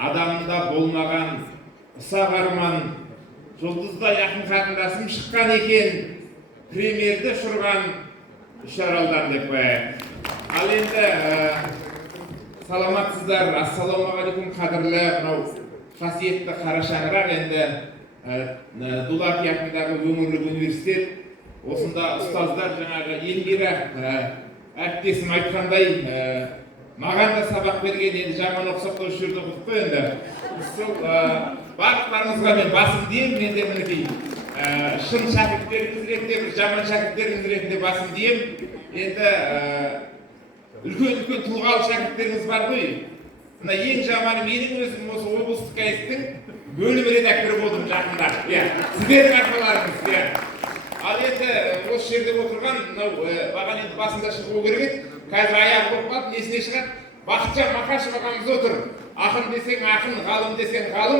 адамында болмаған ұсақ арман жұлдыздай ақын қатындасым шыққан екен, премьерді ұшырған үш аралдан деп қояйық. Ал енді саламатсыздар, ассалаумағалейкум қадірлі мынау қасиетті қара шаңырақ. Енді Дулати атындағы өңірлік университет, осында ұстаздар жаңағы Елмира әріптесім айтқандай маған да сабақ берген, енді жаман оқысақ осы жерде оқыдық қой. Енді сол барлықтарыңызға мен басым деймін. Менде мінекей шын шәкірттеріңіз ретінде, бір жаман шәкірттеріңіз ретінде басым деймін. Енді үлкен тұлғалы шәкірттеріңіз бар ғой. Мына ең жаманы менің өзім осы облыстық газеттің бөлім редакторы болдым жақында. Сіздердің арқаларыңыз. Ал енді осы жерде отырған, маған енді басында шығу керек еді. Қазір аяғы болып қалып, несіне шығады? Бақытжан Мақашев ағамыз отыр. Ақын десең ақын, ғалым десең ғалым.